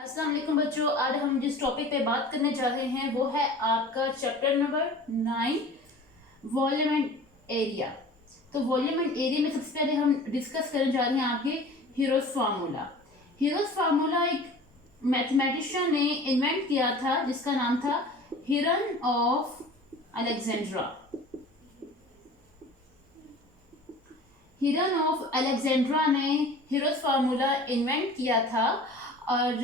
अस्सलाम वालेकुम बच्चों, आज हम जिस टॉपिक पे बात करने जा रहे हैं वो है आपका chapter number 9 volume and area. तो वॉल्यूम एंड एरिया में सबसे पहले हम डिस्कस करने जा रहे हैं आपके हीरोज फार्मूला। हीरोज फार्मूला एक मैथमेटिशियन ने इन्वेंट किया था जिसका नाम था हिरन ऑफ अलेक्जेंड्रा। हिरन ऑफ अलेक्जेंड्रा ने हीरोज फार्मूला इन्वेंट किया था और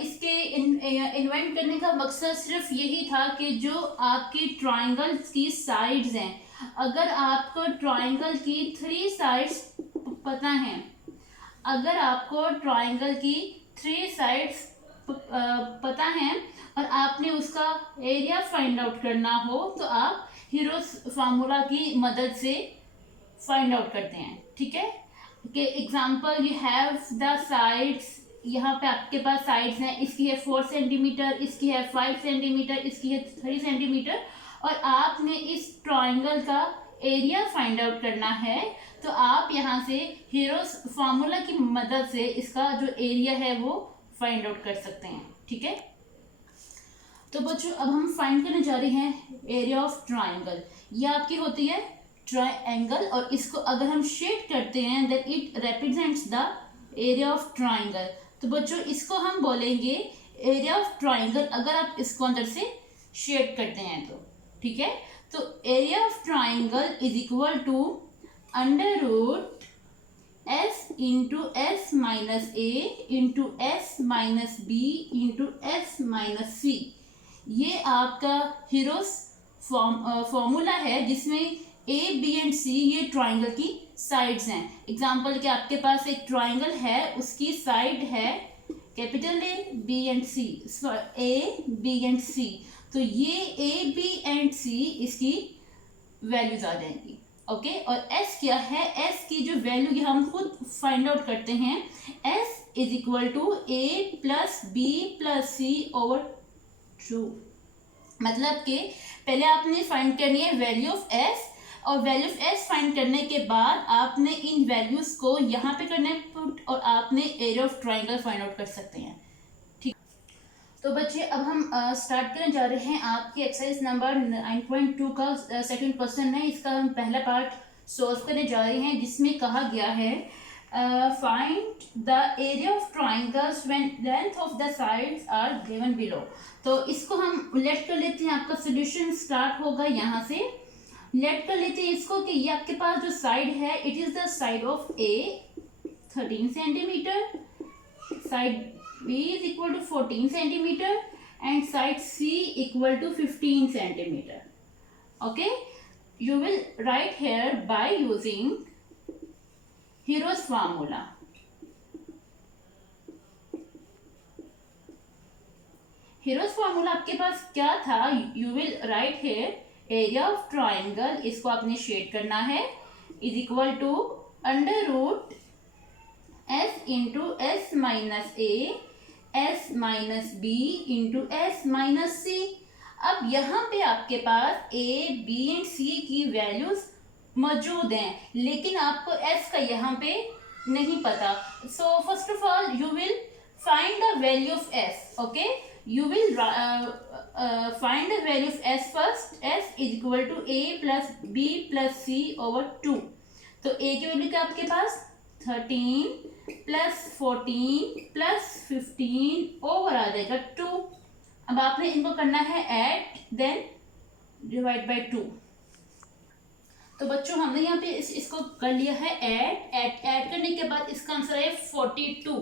इसके इन्वेंट करने का मकसद सिर्फ यही था कि जो आपकी ट्रायंगल्स की साइड्स हैं, अगर आपको ट्रायंगल की 3 साइड्स पता हैं, अगर आपको ट्रायंगल की 3 साइड्स पता हैं और आपने उसका एरिया फाइंड आउट करना हो तो आप हीरोज फार्मूला की मदद से फाइंड आउट करते हैं। ठीक है, कि example you have the sides, यहाँ पे आपके पास साइड्स हैं, इसकी है 4 सेंटीमीटर, इसकी है 5 सेंटीमीटर, इसकी है 3 सेंटीमीटर और आपने इस ट्रायंगल का एरिया फाइंड आउट करना है तो आप यहाँ से हीरोज फार्मूला की मदद से इसका जो एरिया है वो फाइंड आउट कर सकते हैं। ठीक है, तो बच्चों अब हम फाइंड करने जा रहे हैं एरिया ऑफ ट्रायंगल। ये आपकी होती है ट्रायंगल और इसको अगर हम शेड करते हैं then it represents the area of triangle. तो बच्चों इसको हम बोलेंगे एरिया ऑफ ट्रायंगल अगर आप इसको अंदर से शेड करते हैं तो। ठीक है, तो area of triangle is equal to under root S into S minus A into S minus B into S minus C. ये आपका हीरोज फॉर्मूला है जिसमें ए बी एंड सी ये ट्राइंगल की साइड्स हैं। एग्जाम्पल कि आपके पास एक ट्राइंगल है, उसकी साइड है capital A B and C, A B and C, तो ये ए बी एंड सी इसकी वैल्यूज आ जाएंगी। ओके, और एस क्या है, एस की जो वैल्यू हम खुद फाइंड आउट करते हैं, S is equal to A plus B plus C over 2। मतलब कि पहले आपने फाइंड करनी है वैल्यू ऑफ एस और वैल्यू ऑफ एस फाइंड करने के बाद आपने इन वैल्यूज को यहाँ पे करना है पुट और आपने area of triangle find out कर सकते हैं। ठीक, तो बच्चे अब हम स्टार्ट करने जा रहे हैं आपकी एक्सरसाइज नंबर 9.2 का सेकंड क्वेश्चन है। इसका हम पहला पार्ट सॉल्व करने जा रहे हैं जिसमें कहा गया है find the area of triangles when length of the sides are given below. तो इसको हम लेट कर लेते हैं, आपका सोल्यूशन स्टार्ट होगा यहाँ से। लेट कर लेते हैं इसको कि ये आपके पास जो साइड है it is the side of A 13 centimetre, side B is equal to 14 centimetre and side C equal to 15 centimetre. Okay, you will write here by using heroes formula. Hero's formula आपके पास क्या था, you will write here area of triangle, इसको आपने shade करना है, is equal to under root S into S minus A S minus B into S minus सी। अब यहाँ पे आपके पास ए बी एंड सी की वैल्यूज मौजूद हैं लेकिन आपको एस का यहाँ पे नहीं पता। So first of all you will find the value of S. Okay, you will find the value of s first. S is equal to a plus b plus c over 2. तो a की value क्या आपके पास 13 plus 14 plus 15 over आ जाएगा 2। अब आपने इनको करना है ऐड देन डिवाइड बाय 2। तो बच्चों हमने यहाँ पे इसको कर लिया है ऐड करने के बाद इसका आंसर है 42।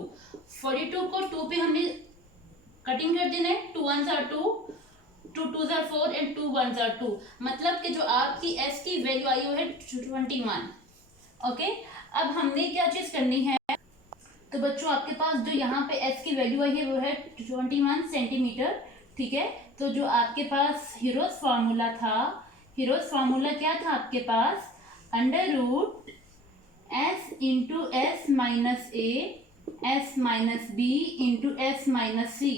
42 को 2 पे हमने कटिंग कर देना है, 2 1s are 2, 2 2s are 4 and 2 1s are 2। मतलब कि जो आपकी s की वैल्यू आई वो है 21। ओके, अब हमने क्या चीज करनी है, तो बच्चों आपके पास जो यहाँ पे s की वैल्यू आई है वो है 21 सेंटीमीटर। ठीक है, तो जो आपके पास हीरोज फार्मूला था, हीरोज फार्मूला क्या था आपके पास, under root s into S minus A S minus B into S minus C.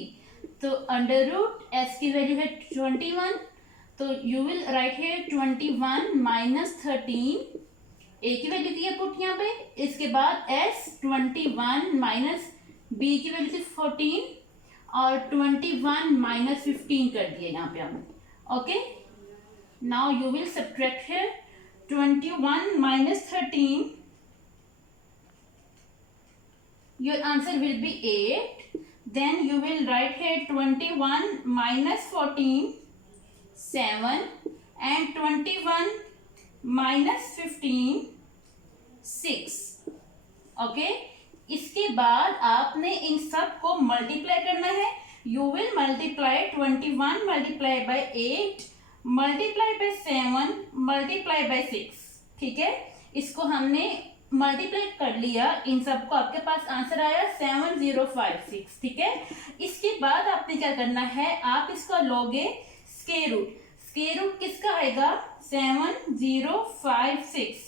तो अंडर रूट एस की वैल्यू है 21, तो यू विल राइट है 21 माइनस 13, ए की वैल्यू की है पुट यहाँ पे, इसके बाद एस 21 माइनस बी की वैल्यू थी 14 और 21 माइनस 15 कर दिया यहाँ पे हमने। Okay, now you will subtract here 21 minus 13, your answer will be 8. Then you will write here 21 minus 14, 7, and 21 minus 15, 6. Okay, इसके बाद आपने इन सब को मल्टीप्लाई करना है। You will multiply 21 multiply by 8 multiply by 7 multiply by 6। ठीक है, इसको हमने मल्टीप्लाई कर लिया, इन सबको आपके पास आंसर आया 7056। ठीक है, इसके बाद आपने क्या करना है, आप इसका लोगे स्क्वायर रूट। स्क्वायर रूट किसका आएगा, 7056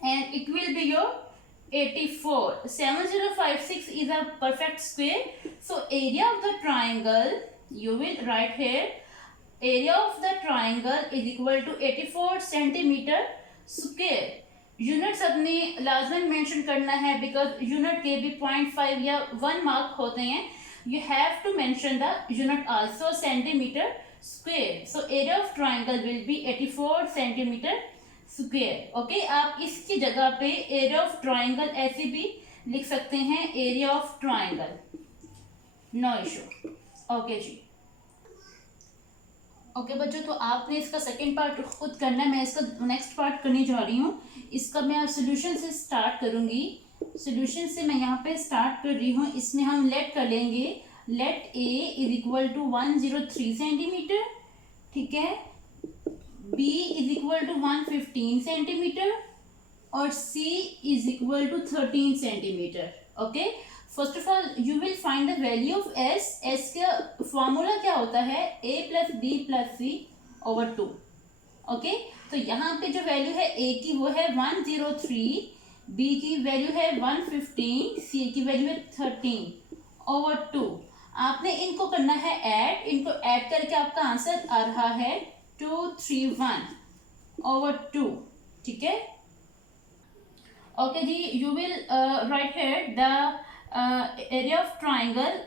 and it will be your 84. 7056 is a perfect square. So area of the triangle, you will write here, area of the triangle is equal to 84 centimeter square. Units अपने लाजमन mention करना है, because unit के भी 0.5 या 1 mark होते हैं। You have to mention the unit also centimetre square. So area of triangle will be 84 centimetre square. Okay, आप इसकी जगह पे एरिया ऑफ ट्राइंगल ऐसे भी लिख सकते हैं, area of triangle, no issue. Okay जी, ओके बच्चों, तो आपने इसका सेकेंड पार्ट खुद करना है, मैं इसका नेक्स्ट पार्ट करने जा रही हूँ। इसका मैं सोल्यूशन से स्टार्ट करूँगी। सोल्यूशन से मैं यहाँ पे स्टार्ट कर रही हूँ। इसमें हम लेट कर लेंगे, let A is equal to 103 centimetre, ठीक है, B is equal to 115 centimetre और C is equal to 13 centimetre. Okay, first of all you will find the value of S. S का फॉर्मूला क्या होता है, A plus B plus C over 2। Okay, तो यहाँ पे जो वैल्यू है ए की वो है 103, बी की वैल्यू है 115, सी की वैल्यू है 13 ओवर 2। आपने इनको करना है ऐड, इनको ऐड करके आपका आंसर आ रहा है 231 ओवर 2। ठीक है, ओके जी, you will write here the area of triangle.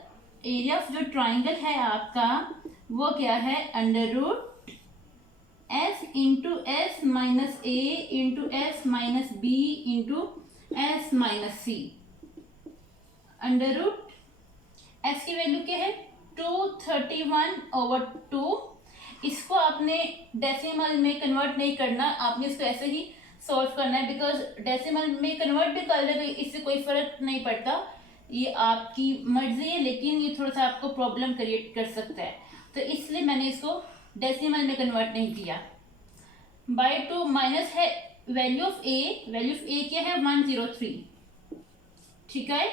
Area of जो ट्राइंगल है आपका वो क्या है, under root S into S minus A into S minus B into S minus C. Under root S की वैल्यू क्या है 231 ओवर 2। इसको आपने डेसिमल में कन्वर्ट नहीं करना, आपने इसको ऐसे ही सॉल्व करना है, बिकॉज डेसिमल में कन्वर्ट भी कर ले तो इससे कोई फर्क नहीं पड़ता, ये आपकी मर्जी है, लेकिन ये थोड़ा सा आपको प्रॉब्लम क्रिएट कर सकता है, तो इसलिए मैंने इसको डेसिमल में कन्वर्ट नहीं किया। बाय 2 माइनस है value of A, value of A क्या है 103। ठीक है,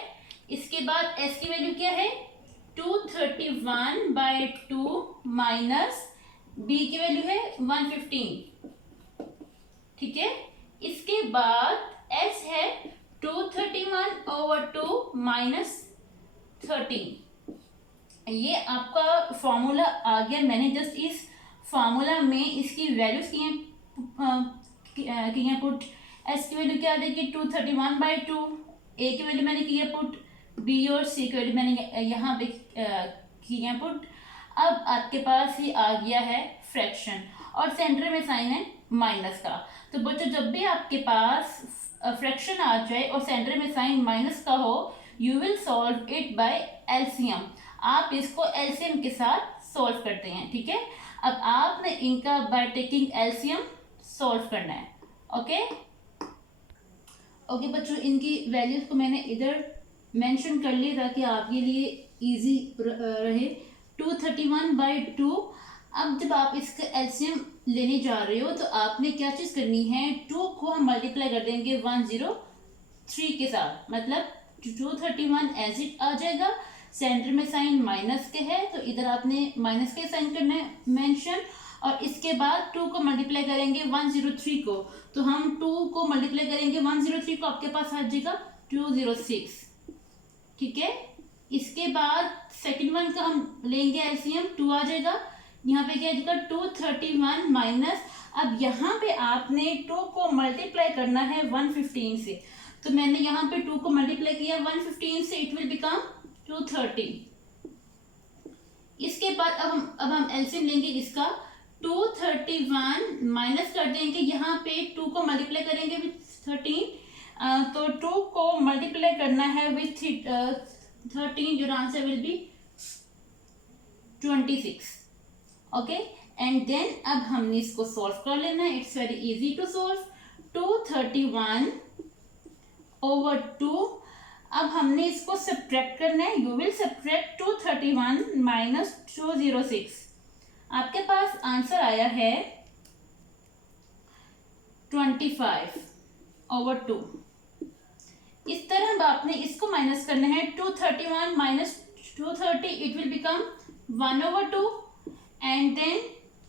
इसके बाद एस की वैल्यू क्या है 231 बाय 2 माइनस बी की वैल्यू है 115। ठीक है, इसके बाद एस है 231 ओवर 2 माइनस 13। ये आपका फॉर्मूला आ गया। मैंने जस्ट इस फॉर्मूला में इसकी वैल्यूज किए पुट। एस की वैल्यू क्या आ जाएगी 231 बाई 2, ए की वैल्यू मैंने की है पुट, बी और सी की वैल्यू मैंने यहाँ पे की है पुट। अब आपके पास ये आ गया है फ्रैक्शन और सेंटर में साइन है माइनस का। तो बच्चों जब भी आपके पास फ्रैक्शन आ जाए और सेंटर में साइन माइनस का हो, you will solve it by LCM. आप इसको एलसीएम के साथ सॉल्व करते हैं। ठीक है, अब आपने इनका बाय टेकिंग एलसीएम सॉल्व करना है। ओके ओके बच्चों, इनकी वैल्यूज को मैंने इधर मेंशन कर लिया ताकि आपके लिए इजी रहे। 231 बाई 2। अब जब आप इसका एलसीएम लेने जा रहे हो तो आपने क्या चीज़ करनी है, 2 को हम मल्टीप्लाई कर देंगे 103 के साथ, मतलब 231 एज इट आ जाएगा। सेंटर में साइन माइनस के है तो इधर आपने माइनस के साइन करना है मेंशन, और इसके बाद 2 को मल्टीप्लाई करेंगे 103 को, तो हम 2 को मल्टीप्लाई करेंगे 103 को, आपके पास आ जाएगा 206। ठीक है, इसके बाद सेकंड वन का हम लेंगे एलसीएम, 2 आ जाएगा, यहाँ पे क्या आ जाएगा 231 माइनस। अब यहाँ पे आपने 2 को मल्टीप्लाई करना है 115 से, तो मैंने यहाँ पे 2 को मल्टीप्लाई किया 115 से, इट विल बिकम 230। इसके बाद अब हम एलसीएम लेंगे इसका। 231 माइनस कर देंगे, यहाँ पे 2 को मल्टीप्लाई करेंगे विथ 13, तो 2 को मल्टीप्लाई करना है with 13, your answer will be 26। Okay, and then अब हमने इसको सॉल्व कर लेना है। It's very easy to solve. 231 over 2, अब हमने इसको सब्ट्रैक्ट करना है। You will subtract 231 minus 206। आपके पास आंसर आया है 25 ओवर 2। इस तरह अब आपने इसको माइनस करना है। 231 minus 230, it will become 1 over 2, and then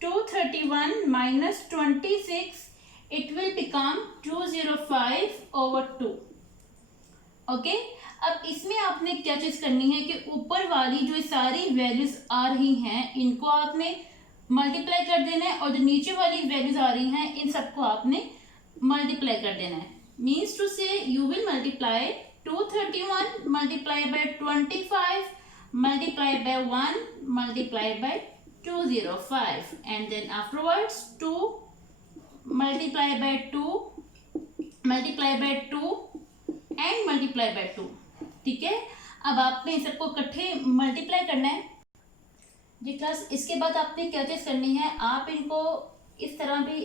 231 minus 26, it will become 205 over 2। Okay, अब इसमें आपने क्या चीज करनी है कि ऊपर वाली जो सारी वैल्यूज आ रही हैं इनको आपने मल्टीप्लाई कर देना है, और जो नीचे वाली वैल्यूज आ रही हैं इन सबको आपने मल्टीप्लाई कर देना है। मीन्स टू से you will multiply 231 multiply by 25 multiply by 1 multiply by 205, and then afterwards 2 multiply by 2 multiply by 2 and multiply by 2। ठीक है, अब आपने इन सबको इकट्ठे मल्टीप्लाई करना है जी क्लास। इसके बाद आपने क्या चीज करनी है, आप इनको इस तरह भी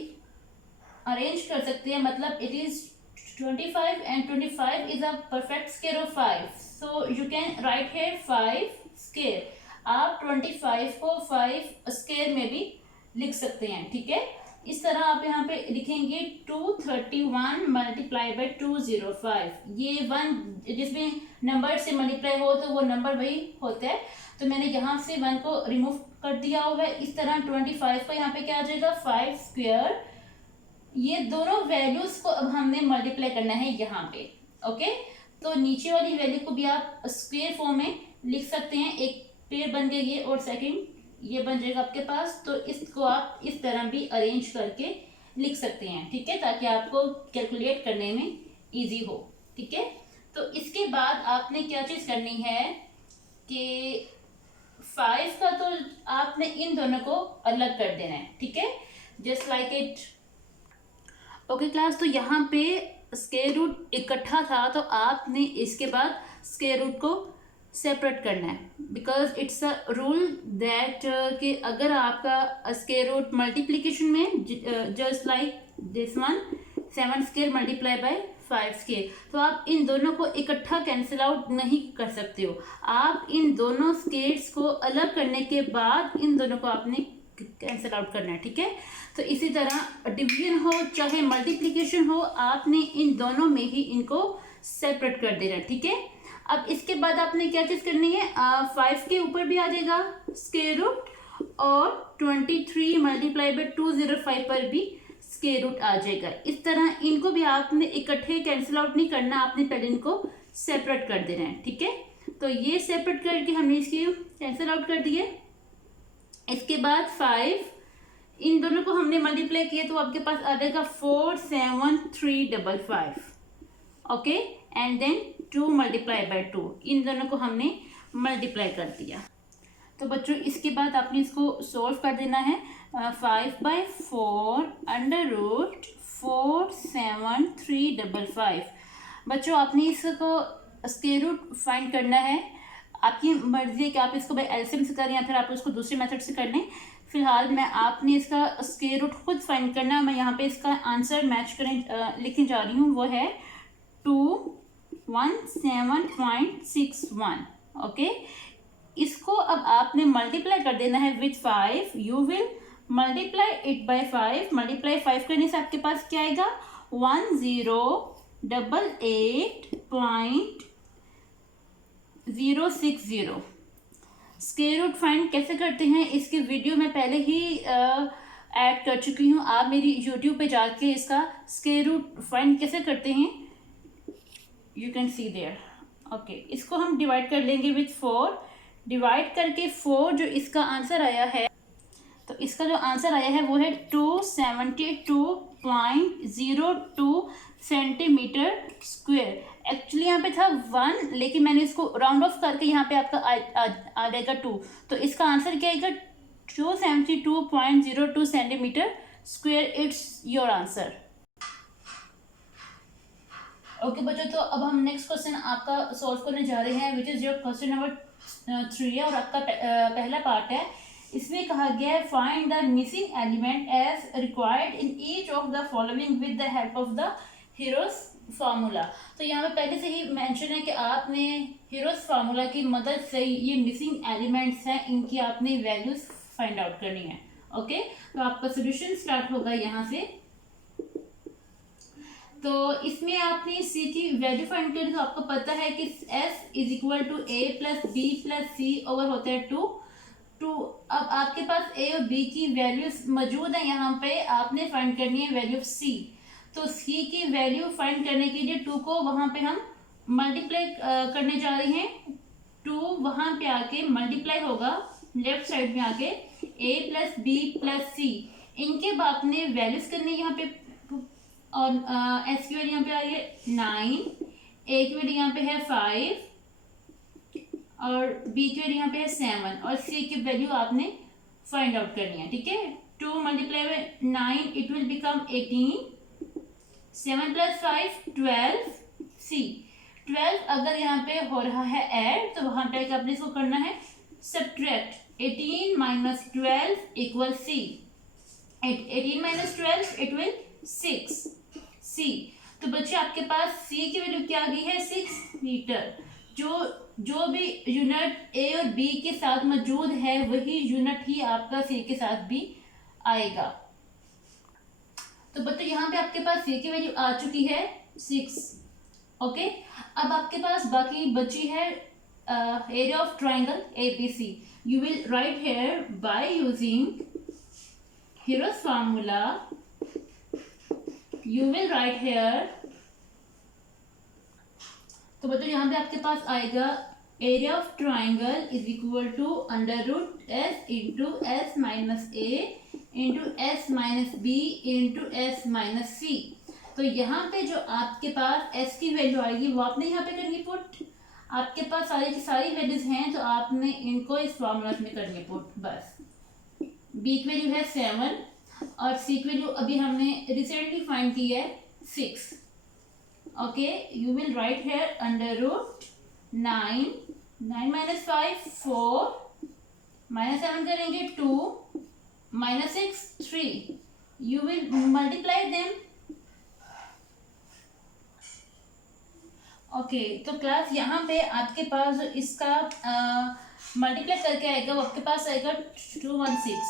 अरेंज कर सकते हैं। मतलब it is 25 and 25 is a perfect square of 5, so you can write here 5 square। आप 25 को 5 स्क्वायर में भी लिख सकते हैं। ठीक है, इस तरह आप यहाँ पे लिखेंगे 231 मल्टीप्लाई बाई 205। ये 1 जिसमें नंबर से मल्टीप्लाई हो तो वो नंबर वही होता है, तो मैंने यहाँ से 1 को रिमूव कर दिया हुआ है। इस तरह 25 का यहाँ पे क्या आ जाएगा 5 स्क्वायर। ये दोनों वैल्यूज को अब हमने मल्टीप्लाई करना है यहाँ पे। ओके, तो नीचे वाली वैल्यू को भी आप स्क्वायर फॉर्म में लिख सकते हैं। एक पेयर बन गया ये, और सेकंड ये बन जाएगा आपके पास। तो इसको आप इस तरह भी अरेंज करके लिख सकते हैं। ठीक है, ताकि आपको कैलकुलेट करने में इजी हो। ठीक है, तो इसके बाद आपने क्या चीज़ करनी है कि 5 का तो आपने इन दोनों को अलग कर देना है। ठीक है, just like it. Okay class, तो यहाँ पे स्क्वायर रूट इकट्ठा था, तो आपने इसके बाद स्क्वायर रूट को सेपरेट करना है। Because it's a rule that कि अगर आपका स्क्वायर रूट मल्टीप्लिकेशन में just like this one 7 square multiply by 5 square, तो आप इन दोनों को इकट्ठा कैंसिल आउट नहीं कर सकते हो। आप इन दोनों स्क्वायर्स को अलग करने के बाद इन दोनों को आपने कैंसिल आउट करना है। ठीक है, तो इसी तरह डिवीजन हो चाहे मल्टीप्लिकेशन हो, आपने इन दोनों में ही इनको सेपरेट कर देना है। ठीक है, अब इसके बाद आपने क्या चीज़ करनी है, 5 के ऊपर भी आ जाएगा स्क्वायर रूट, और 23 मल्टीप्लाई बाय 205 पर भी स्क्वायर रूट आ जाएगा। इस तरह इनको भी आपने इकट्ठे कैंसिल आउट नहीं करना, आपने पहले इनको सेपरेट कर देना है। ठीक है, तो ये सेपरेट करके हमने इसकी कैंसिल आउट कर दिए। इसके बाद 5 इन दोनों को हमने मल्टीप्लाई किया, तो आपके पास आ जाएगा 47355। Okay, and then 2 multiply by 2, इन दोनों को हमने मल्टीप्लाई कर दिया। तो बच्चों इसके बाद आपने इसको सॉल्व कर देना है। 5/4 अंडर रूट 47355। बच्चों आपने इसको स्क्वायर रूट फाइंड करना है। आपकी मर्जी है कि आप इसको बाय एलसीएम से करें या फिर आप उसको दूसरे मेथड से कर लें। फिलहाल मैं आपने इसका स्क्वायर रूट खुद फाइंड करना है। मैं यहाँ पे इसका आंसर मैच करें लिखने जा रही हूँ, वो है 217.61। ओके, इसको अब आपने मल्टीप्लाई कर देना है with 5। You will multiply it by 5। Multiply 5 करने से आपके पास क्या आएगा 1088.060। स्क्वायर रूट फाइंड कैसे करते हैं इसकी वीडियो मैं पहले ही ऐड कर चुकी हूँ। आप मेरी यूट्यूब पे जाके इसका स्क्वायर रूट फाइंड कैसे करते हैं you can see there. Okay, इसको हम डिवाइड कर लेंगे विथ 4। डिवाइड करके 4 जो इसका आंसर आया है, तो तो इसका जो आंसर आया है वो है 272.02 सेंटीमीटर स्क्वेयर। एक्चुअली यहाँ पे था 1, लेकिन मैंने इसको राउंड ऑफ करके यहाँ पे आपका आ जाएगा 2। तो इसका आंसर क्या आएगा 272.02 centimetre square. It's your answer. Okay बच्चों, तो अब हम नेक्स्ट क्वेश्चन आपका सॉल्व करने जा रहे हैं, which is your question number 3 है और आपका पहला पार्ट है। इसमें कहा गया है find the missing element as required in each of the following with the help of the hero's formula. तो यहाँ पे पहले से ही मेंशन है कि आपने हीरोज फार्मूला की मदद से ये मिसिंग एलिमेंट्स हैं, इनकी आपने वैल्यूज फाइंड आउट करनी है। ओके, तो आपका सोल्यूशन स्टार्ट होगा यहाँ से। तो इसमें आपने सी की वैल्यू फाइंड करी, तो आपको पता है कि s is equal to a plus B plus C over होता है 2। अब आपके पास a और b की वैल्यूज मौजूद है, यहाँ पे आपने फाइंड करनी है वैल्यू ऑफ c। तो c की वैल्यू फाइंड करने के लिए 2 को वहाँ पे हम मल्टीप्लाई करने जा रहे हैं। 2 वहाँ पे आके मल्टीप्लाई होगा लेफ्ट साइड में आके a प्लस बी प्लस सी, इनके बाद आपने वैल्यूज करनी है यहाँ पे। और एस की वैल्यू यहाँ पे आ रही है 9, ए की वैल्यू यहाँ पे है 5 और बी की वैल्यू यहाँ पे है 7 और सी की वैल्यू आपने फाइंड आउट करनी है। ठीक है, 2 multiply bye 9 it will become 18, 7 plus 5 12, सी 12 अगर यहाँ पे हो रहा है ऐड, तो वहां पे आपने इसको करना है subtract. 18 minus 12 equal C, 18 minus 12 it will 6 C. तो बच्चे आपके पास सी की वैल्यू क्या आ गई है 6 मीटर। जो भी यूनिट ए और बी के साथ मौजूद है वही यूनिट ही आपका सी के साथ भी आएगा। तो बच्चों यहाँ पे आपके पास सी की वैल्यू आ चुकी है 6। ओके, अब आपके पास बाकी बची है area of triangle ABC. You will write here by using heroes formula, you will write here। तो बच्चों यहाँ पे आपके पास आएगा area of triangle is equal to under root S into S minus A into S minus B into S minus C. तो यहाँ पे जो आपके पास एस की वैल्यू आएगी वो आपने यहाँ पे करनी पुट। आपके पास सारी की सारी वैल्यूज हैं तो आपने इनको इस फॉर्मूला में करनी पुट बस। बी की वैल्यू है 7 और सी की वैल्यू अभी हमने रिसेंटली फाइंड की है 6। Okay, you will write here under root 9 minus 5 4 minus 7 करेंगे 2 minus 6 3। You will multiply them. Okay, तो क्लास यहाँ पे आपके पास इसका मल्टीप्लाई करके आएगा, वो आपके पास आएगा 216।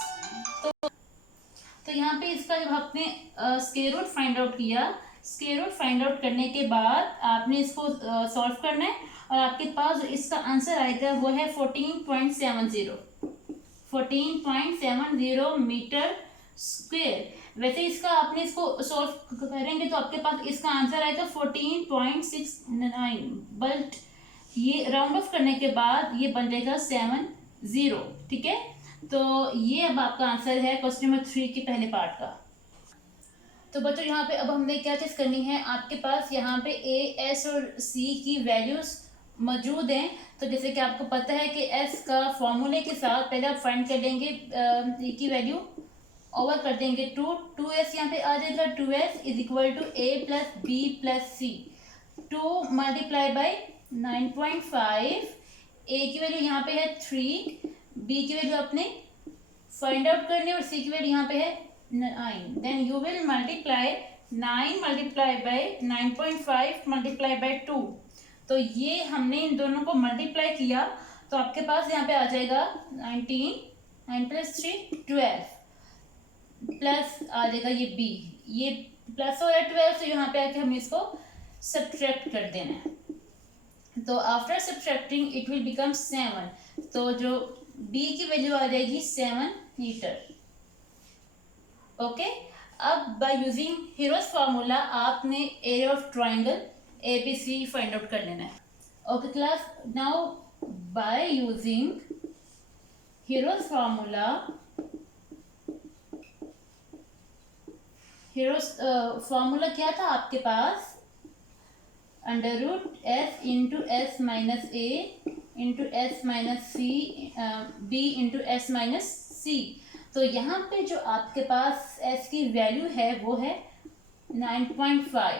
तो यहाँ पे इसका जब आपने स्क्वायर रूट फाइंड आउट किया, स्क्वायर रूट फाइंड आउट करने के बाद आपने इसको सॉल्व करना है और आपके पास जो इसका आंसर आएगा वो है 14.70 मीटर स्क्वायर। वैसे इसका आपने इसको सॉल्व करेंगे तो आपके पास इसका आंसर आएगा 14.69, बट ये राउंड ऑफ करने के बाद ये बन जाएगा 70। ठीक है, तो ये अब आपका आंसर है क्वेश्चन नंबर 3 के पहले पार्ट का। तो बच्चों यहाँ पे अब हमने क्या चीज़ करनी है, आपके पास यहाँ पे ए एस और सी की वैल्यूज मौजूद हैं। तो जैसे कि आपको पता है कि एस का फॉर्मूले के साथ पहले आप फाइंड कर लेंगे ए की वैल्यू, ओवर कर देंगे 2s यहाँ पे आ जाएगा। 2s is equal to A plus B plus C. 2 multiply by 9.5, A की वैल्यू यहाँ पे है 3, बी की वैल्यू आपने फाइंड आउट करनी है और सी की वैल्यू यहाँ पे है 9। Then you will multiply 9 multiply by 9.5 multiply by 2। तो ये हमने इन दोनों को मल्टीप्लाई किया तो आपके पास यहाँ पे आ जाएगा 19, 9 प्लस 3 12 प्लस आ जाएगा ये बी, ये प्लस हो रहा है 12, तो यहाँ पे आके हमें इसको सब्ट्रैक्ट कर देना है। तो after subtracting it will become 7, तो जो बी की वैल्यू आ जाएगी 7 मीटर। ओके, अब बाय यूजिंग हीरोज फार्मूला आपने area of triangle ABC find out कर लेना है। Okay class, now by using heroes formula Hero's formula क्या था आपके पास, under root S into S minus A into S minus C B into S minus C. तो यहाँ पे जो आपके पास एस की वैल्यू है वो है 9.5।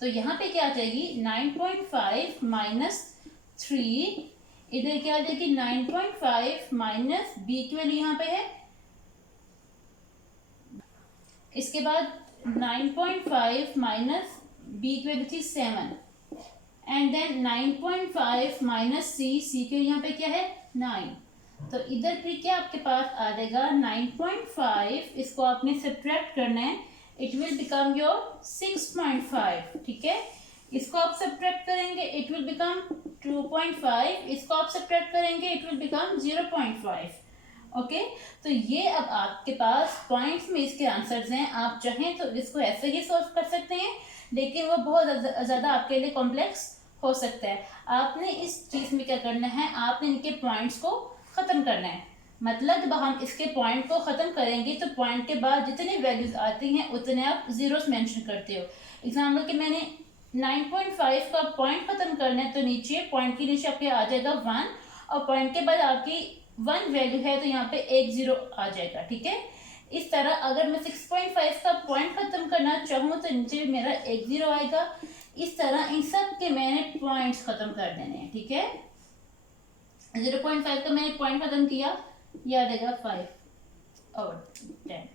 तो यहाँ पे क्या आ जाएगी 9.5 माइनस 3, इधर क्या आ जाएगी 9.5 माइनस बी की वैल्यू यहाँ पे है, इसके बाद 9.5 माइनस बी की वैल्यू थी 7 एंड देन 9.5 माइनस सी के यहाँ पे क्या है 9। तो इधर फिर क्या आपके पास आ जाएगा 9.5, इसको आपने सब्ट्रैक्ट करना है, इट विल बिकम योर 6.5। ठीक है, इसको आप सब्ट्रैक्ट करेंगे इट विल बिकम 2.5, इसको आप सब्ट्रैक्ट करेंगे इट विल बिकम 0.5। ओके, तो ये अब आपके पास पॉइंट्स में इसके आंसर्स हैं। आप चाहें तो इसको ऐसे ही सॉल्व कर सकते हैं, लेकिन वो बहुत ज़्यादा आपके लिए कॉम्प्लेक्स हो सकता है। आपने इस चीज़ में क्या करना है, आपने इनके पॉइंट्स को ख़त्म करना है। मतलब जब हम इसके पॉइंट को ख़त्म करेंगे तो पॉइंट के बाद जितने वैल्यूज आती हैं उतने आप जीरोस मेंशन करते हो। एग्जाम्पल के मैंने 9.5 का पॉइंट ख़त्म करना है, तो नीचे पॉइंट के नीचे आपके आ जाएगा 1, और पॉइंट के बाद आपकी 1 वैल्यू है तो यहाँ पे एक जीरो आ जाएगा। ठीक है, इस तरह अगर मैं 6.5 का पॉइंट खत्म करना चाहूँ तो नीचे मेरा एक जीरो आएगा। इस तरह इन सब के मैंने पॉइंट्स खत्म कर देने हैं। ठीक है, 0.5 का मैंने पॉइंट खत्म किया, यह आ जाएगा 5 और 10।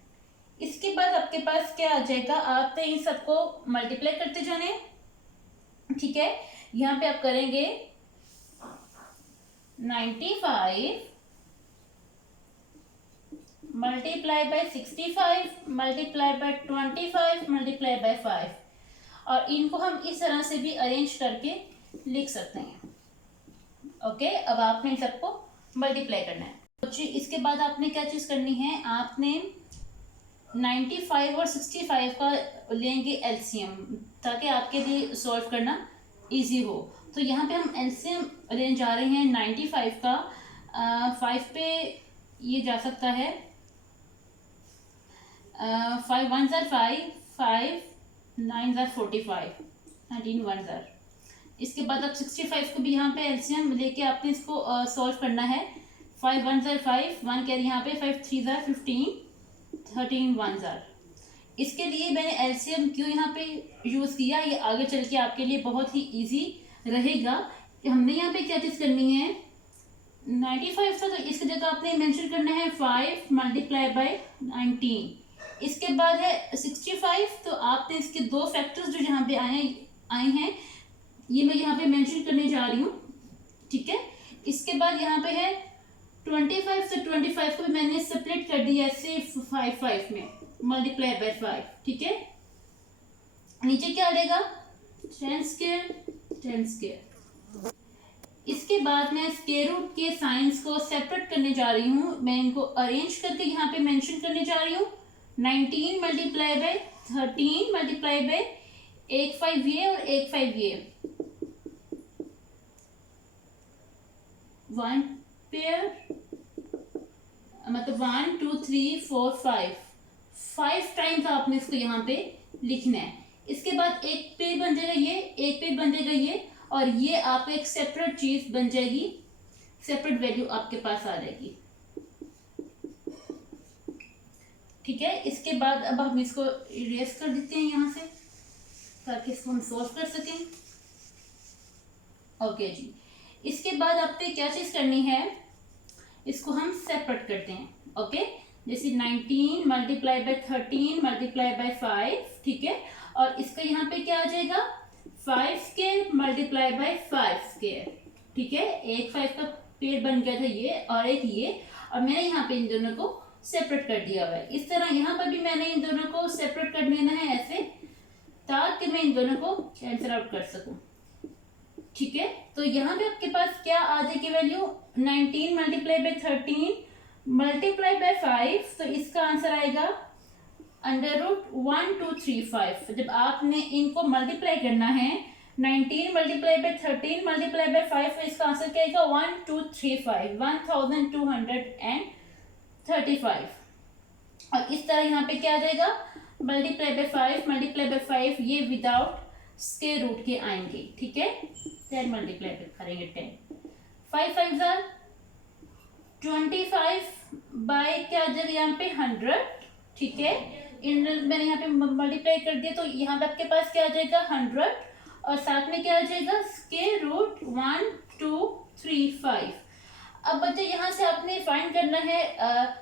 इसके बाद आपके पास क्या आ जाएगा, आपने इन सबको मल्टीप्लाई करते जाने। ठीक है, यहाँ पे आप करेंगे 95 multiply by 65 multiply by 25 multiply by 5, और इनको हम इस तरह से भी अरेंज करके लिख सकते हैं। ओके, अब आपने इन सबको मल्टीप्लाई करना है। तो इसके बाद आपने क्या चीज़ करनी है, आपने 95 और 65 का लेंगे एलसीएम, ताकि आपके लिए सॉल्व करना इजी हो। तो यहाँ पे हम एलसीएम लेने जा रहे हैं 95 का, 5 पे ये जा सकता है, 5 1 ज़ार 5, 5 9 ज़ार 45, 19 1 ज़ार। इसके बाद आप 65 को भी यहाँ पे एलसीएम लेके आपने इसको सॉल्व करना है। 5 1 ज़ार 5, 1 कैरी यहाँ पे, 5 3 ज़ार 15, 13 1 ज़ार। इसके लिए मैंने एलसीएम क्यों यहाँ पे यूज़ किया, ये आगे चल के आपके लिए बहुत ही इजी रहेगा। हमने यहाँ पे क्या चीज़ करनी है, 95 था तो इसकी जगह आपने मेंशन करना है 5 मल्टीप्लाई बाय 19। इसके बाद है 65, तो आपने इसके दो फैक्टर्स जो यहाँ पे आए हैं ये मैं यहाँ पे मेंशन करने जा रही हूँ। ठीक है, इसके बाद यहाँ पे है 25, तो 25 को भी मैंने सेपरेट कर दिया ऐसे 5 में मल्टीप्लाई बाय 5। ठीक है, नीचे क्या आ जाएगा 10 स्क्वायर 10 स्क्वायर। इसके बाद मैं स्क्वायर रूट के साइंस को सेपरेट करने जा रही हूँ, मैं इनको अरेंज करके यहाँ पे मेंशन करने जा रही हूँ। 19 मल्टीप्लाई बाय 13 मल्टीप्लाई बाय 1 5 ये और 1 5 ये, 1 पेयर, मतलब 1 2 3 4 5 टाइम्स आपने इसको यहाँ पे लिखना है। इसके बाद एक पेयर बन जाएगा ये, एक पेयर बन जाएगा ये, और ये आपका एक सेपरेट चीज बन जाएगी, सेपरेट वैल्यू आपके पास आ जाएगी। ठीक है, इसके बाद अब हम इसको इरेज कर देते हैं यहाँ से, ताकि इसको हम सॉल्व कर सकें। ओके जी, इसके बाद आपने क्या चीज करनी है, इसको हम सेपरेट करते हैं। ओके, जैसे 19 मल्टीप्लाई बाय 13 मल्टीप्लाई बाय 5। ठीक है, और इसका यहाँ पे क्या आ जाएगा 5 स्क्वायर मल्टीप्लाई बाय 5 स्क्वायर। ठीक है, एक 5 का पेड़ बन गया था ये और एक ये, और मैंने यहाँ पे इन दोनों को सेपरेट कर दिया हुआ है। इस तरह यहाँ पर भी मैंने इन दोनों को सेपरेट कर लेना है ऐसे, ताकि मैं इन दोनों को कैंसिल आउट कर सकूं। ठीक है, तो यहाँ पे आपके पास क्या आ जाएगी value 19 multiply by 13 multiply by 5, तो इसका आंसर आएगा अंडर रूट 1 2 3 5। जब आपने इनको मल्टीप्लाई करना है 19 मल्टीप्लाई बाय 13 मल्टीप्लाई बाय 5, तो इसका आंसर क्या आएगा 1 2 3 5, 1235। और इस तरह यहाँ पे क्या आ जाएगा मल्टीप्लाई बाय 5 ये विदाउट स्क्वायर रूट के आएंगे, ठीक है। 10 मल्टीप्लाई करेंगे 10, 5 5 जार 25 बाय क्या आ जाएगा यहाँ पे 100, ठीक है। इन मैंने यहाँ पे मल्टीप्लाई कर दिया तो यहाँ पे आपके पास क्या आ जाएगा 100 और साथ में क्या आ जाएगा स्क्वायर रूट 1 2 3 5। अब बच्चे यहाँ से आपने फाइंड करना है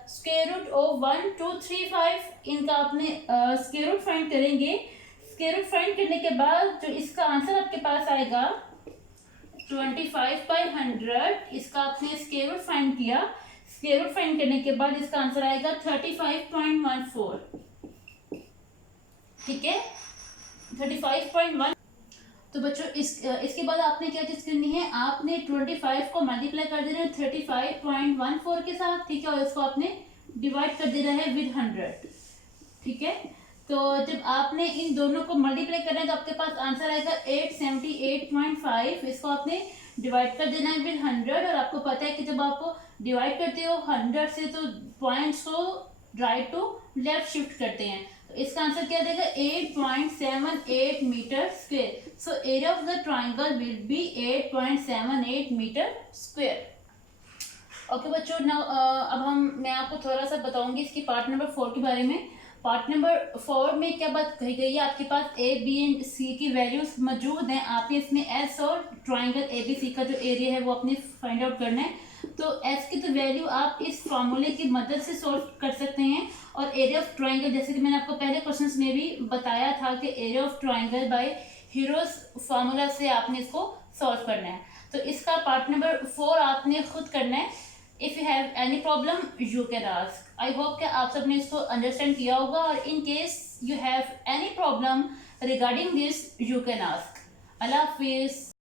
स्क्वायर रूट ऑफ 1 2 3 5, इनका आपने स्क्वायर रूट फाइंड करेंगे। स्क्वायर रूट फाइंड करने के बाद जो इसका आंसर आपके पास आएगा 25 बाय 100, इसका आपने स्क्वायर रूट फाइंड किया। स्क्वायर रूट फाइंड करने के बाद इसका आंसर आएगा 35.14, ठीक है, 35.1। तो बच्चों इसके बाद आपने क्या चीज करनी है, आपने 25 को मल्टीप्लाई कर देना है 35.14 के साथ, ठीक है, और इसको आपने डिवाइड कर देना है विद 100, ठीक है। तो जब आपने इन दोनों को मल्टीप्लाई करना है तो आपके पास आंसर आएगा 878.5, इसको आपने डिवाइड कर देना है विद 100। और आपको पता है कि जब आप डिवाइड करते हो 100 से तो पॉइंट्स को राइट टू लेफ्ट शिफ्ट करते हैं, तो इसका आंसर क्या देगा 8.78 metre square. So area of the triangle will be 8.78 metre square. Okay बच्चों, नाउ अब मैं आपको थोड़ा सा बताऊंगी इसकी पार्ट नंबर 4 के बारे में। पार्ट नंबर 4 में क्या बात कही गई है, आपके पास ए बी एंड सी की वैल्यूज मौजूद हैं, आपने इसमें एस और ट्राइंगल ए बी सी का जो एरिया है वो आपने फाइंड आउट करना है। तो एस की तो वैल्यू आप इस फॉर्मूले की मदद से सॉल्व कर सकते हैं, और एरिया ऑफ ट्राइंगल जैसे कि मैंने आपको पहले क्वेश्चंस में भी बताया था कि area of triangle by hero's formula से आपने इसको सॉल्व करना है। तो इसका पार्ट नंबर 4 आपने खुद करना है। If you have any problem you can ask. I hope कि आप सबने इसको अंडरस्टैंड किया होगा, और in case you have any problem regarding this you can ask. Allah Hafiz.